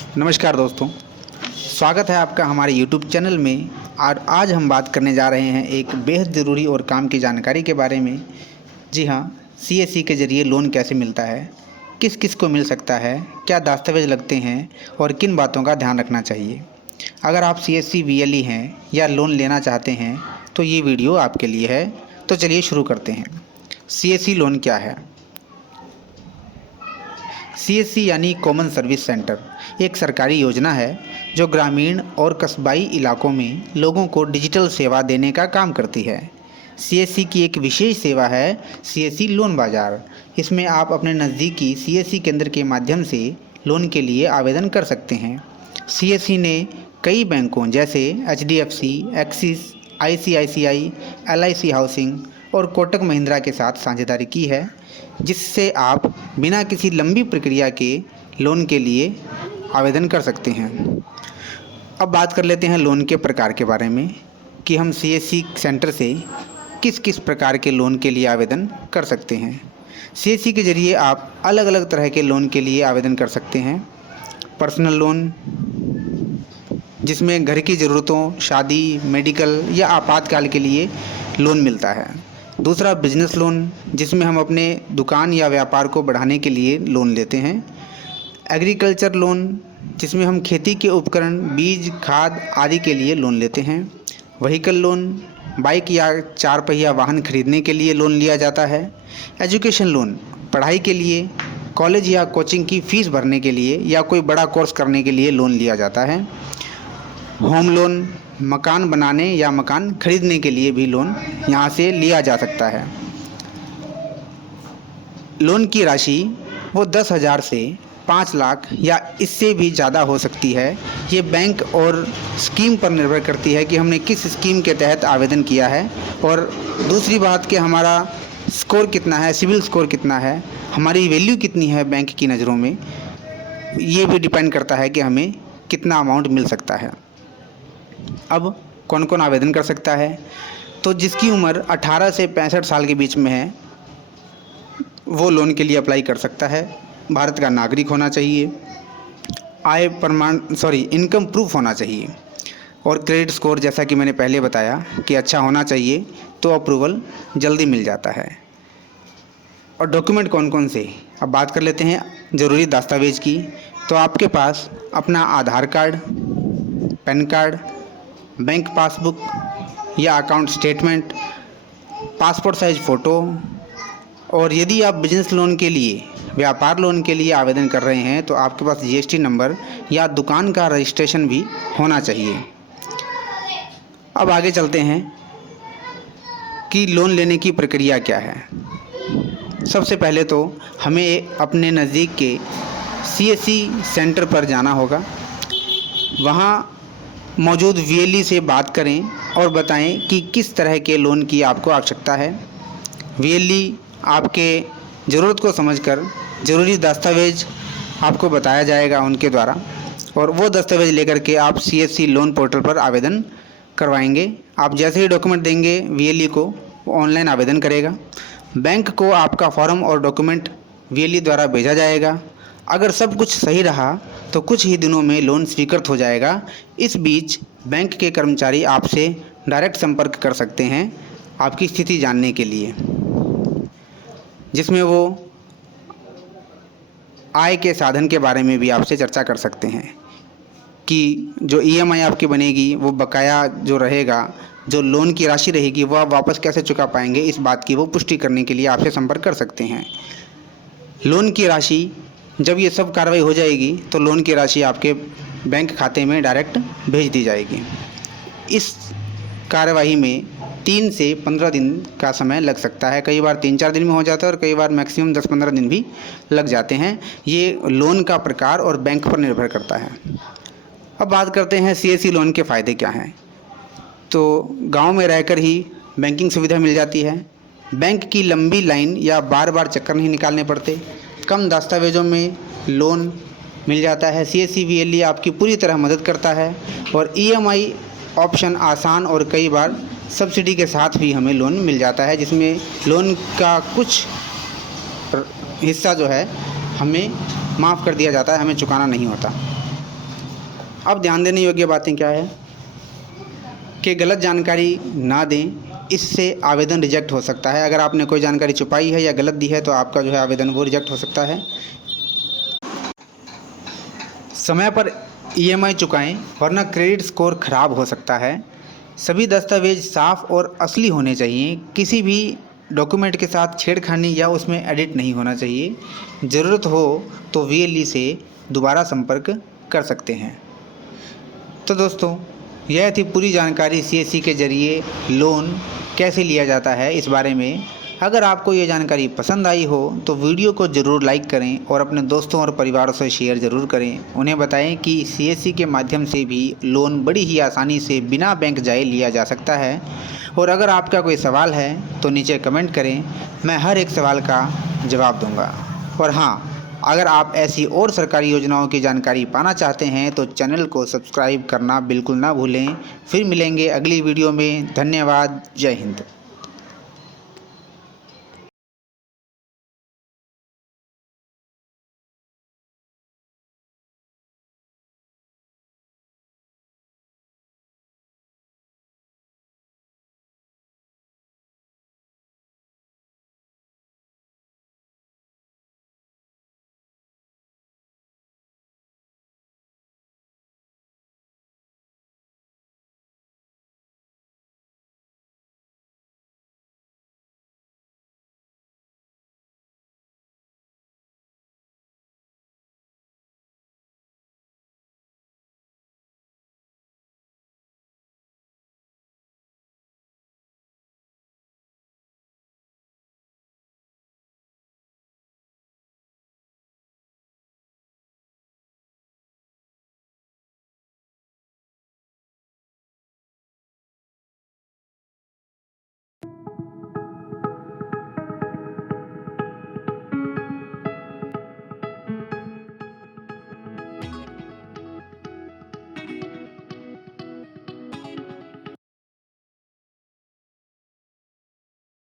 नमस्कार दोस्तों, स्वागत है आपका हमारे YouTube चैनल में। और आज हम बात करने जा रहे हैं एक बेहद ज़रूरी और काम की जानकारी के बारे में। जी हाँ, CSC के ज़रिए लोन कैसे मिलता है, किस किस को मिल सकता है, क्या दस्तावेज लगते हैं और किन बातों का ध्यान रखना चाहिए। अगर आप CSC VLE हैं या लोन लेना चाहते हैं तो ये वीडियो आपके लिए है। तो चलिए शुरू करते हैं। CSC लोन क्या है? CSC यानी कॉमन सर्विस सेंटर एक सरकारी योजना है जो ग्रामीण और कस्बाई इलाकों में लोगों को डिजिटल सेवा देने का काम करती है। CSC की एक विशेष सेवा है CSC लोन बाज़ार। इसमें आप अपने नज़दीकी CSC केंद्र के माध्यम से लोन के लिए आवेदन कर सकते हैं। CSC ने कई बैंकों जैसे HDFC, axis, ICICI, LIC housing और कोटक महिंद्रा के साथ साझेदारी की है, जिससे आप बिना किसी लंबी प्रक्रिया के लोन के लिए आवेदन कर सकते हैं। अब बात कर लेते हैं लोन के प्रकार के बारे में कि हम CSC सेंटर से किस किस प्रकार के लोन के लिए आवेदन कर सकते हैं। CSC के ज़रिए आप अलग अलग तरह के लोन के लिए आवेदन कर सकते हैं। पर्सनल लोन, जिसमें घर की ज़रूरतों, शादी, मेडिकल या आपातकाल के लिए लोन मिलता है। दूसरा बिजनेस लोन, जिसमें हम अपने दुकान या व्यापार को बढ़ाने के लिए लोन लेते हैं। एग्रीकल्चर लोन, जिसमें हम खेती के उपकरण, बीज, खाद आदि के लिए लोन लेते हैं। व्हीकल लोन, बाइक या 4 पहिया वाहन खरीदने के लिए लोन लिया जाता है। एजुकेशन लोन, पढ़ाई के लिए, कॉलेज या कोचिंग की फ़ीस भरने के लिए या कोई बड़ा कोर्स करने के लिए लोन लिया जाता है। होम लोन, मकान बनाने या मकान खरीदने के लिए भी लोन यहाँ से लिया जा सकता है। लोन की राशि वो 10,000 से 5 लाख या इससे भी ज़्यादा हो सकती है। ये बैंक और स्कीम पर निर्भर करती है कि हमने किस स्कीम के तहत आवेदन किया है। और दूसरी बात कि हमारा स्कोर कितना है, सिविल स्कोर कितना है, हमारी वैल्यू कितनी है बैंक की नज़रों में, ये भी डिपेंड करता है कि हमें कितना अमाउंट मिल सकता है। अब कौन कौन आवेदन कर सकता है? तो जिसकी उम्र 18 से 65 साल के बीच में है वो लोन के लिए अप्लाई कर सकता है। भारत का नागरिक होना चाहिए, इनकम प्रूफ होना चाहिए और क्रेडिट स्कोर, जैसा कि मैंने पहले बताया कि अच्छा होना चाहिए, तो अप्रूवल जल्दी मिल जाता है। और डॉक्यूमेंट कौन कौन से, अब बात कर लेते हैं ज़रूरी दस्तावेज़ की। तो आपके पास अपना Aadhaar card, PAN card, bank passbook या account statement, passport size photo, और यदि आप बिजनेस लोन के लिए, व्यापार लोन के लिए आवेदन कर रहे हैं तो आपके पास GST नंबर या दुकान का रजिस्ट्रेशन भी होना चाहिए। अब आगे चलते हैं कि लोन लेने की प्रक्रिया क्या है। सबसे पहले तो हमें अपने नज़दीक के CSC सेंटर पर जाना होगा। वहाँ मौजूद VLE से बात करें और बताएं कि किस तरह के लोन की आपको आवश्यकता है। VLE आपके ज़रूरत को समझकर ज़रूरी दस्तावेज़ आपको बताया जाएगा उनके द्वारा, और वो दस्तावेज़ लेकर के आप CSC लोन पोर्टल पर आवेदन करवाएंगे। आप जैसे ही डॉक्यूमेंट देंगे VLE को, वो ऑनलाइन आवेदन करेगा। बैंक को आपका फॉर्म और डॉक्यूमेंट VLE द्वारा भेजा जाएगा। अगर सब कुछ सही रहा तो कुछ ही दिनों में लोन स्वीकृत हो जाएगा। इस बीच बैंक के कर्मचारी आपसे डायरेक्ट संपर्क कर सकते हैं आपकी स्थिति जानने के लिए, जिसमें वो आय के साधन के बारे में भी आपसे चर्चा कर सकते हैं कि जो EMI आपकी बनेगी, वो बकाया जो रहेगा, जो लोन की राशि रहेगी, वह वापस कैसे चुका पाएंगे, इस बात की वो पुष्टि करने के लिए आपसे संपर्क कर सकते हैं। लोन की राशि, जब ये सब कार्रवाई हो जाएगी तो लोन की राशि आपके बैंक खाते में डायरेक्ट भेज दी जाएगी। इस कार्यवाही में 3 से 15 दिन का समय लग सकता है। कई बार 3-4 दिन में हो जाता है और कई बार मैक्सिमम 10-15 दिन भी लग जाते हैं। ये लोन का प्रकार और बैंक पर निर्भर करता है। अब बात करते हैं CSC लोन के फ़ायदे क्या हैं। तो गांव में रहकर ही बैंकिंग सुविधा मिल जाती है। बैंक की लंबी लाइन या बार बार चक्कर नहीं निकालने पड़ते। कम दस्तावेज़ों में लोन मिल जाता है। CSC VLE आपकी पूरी तरह मदद करता है और EMI ऑप्शन आसान और कई बार सब्सिडी के साथ भी हमें लोन मिल जाता है, जिसमें लोन का कुछ हिस्सा जो है हमें माफ़ कर दिया जाता है, हमें चुकाना नहीं होता। अब ध्यान देने योग्य बातें क्या है कि गलत जानकारी ना दें, इससे आवेदन रिजेक्ट हो सकता है। अगर आपने कोई जानकारी छुपाई है या गलत दी है तो आपका जो है आवेदन वो रिजेक्ट हो सकता है। समय पर ईएमआई चुकाएं वरना क्रेडिट स्कोर खराब हो सकता है। सभी दस्तावेज साफ और असली होने चाहिए। किसी भी डॉक्यूमेंट के साथ छेड़खानी या उसमें एडिट नहीं होना चाहिए। ज़रूरत हो तो वीएलई से दोबारा संपर्क कर सकते हैं। तो दोस्तों, यह थी पूरी जानकारी सीएससी के ज़रिए लोन कैसे लिया जाता है इस बारे में। अगर आपको ये जानकारी पसंद आई हो तो वीडियो को ज़रूर लाइक करें और अपने दोस्तों और परिवारों से शेयर ज़रूर करें। उन्हें बताएं कि सीएससी के माध्यम से भी लोन बड़ी ही आसानी से बिना बैंक जाए लिया जा सकता है। और अगर आपका कोई सवाल है तो नीचे कमेंट करें, मैं हर एक सवाल का जवाब दूंगा। और हाँ, अगर आप ऐसी और सरकारी योजनाओं की जानकारी पाना चाहते हैं तो चैनल को सब्सक्राइब करना बिल्कुल ना भूलें। फिर मिलेंगे अगली वीडियो में। धन्यवाद। जय हिंद।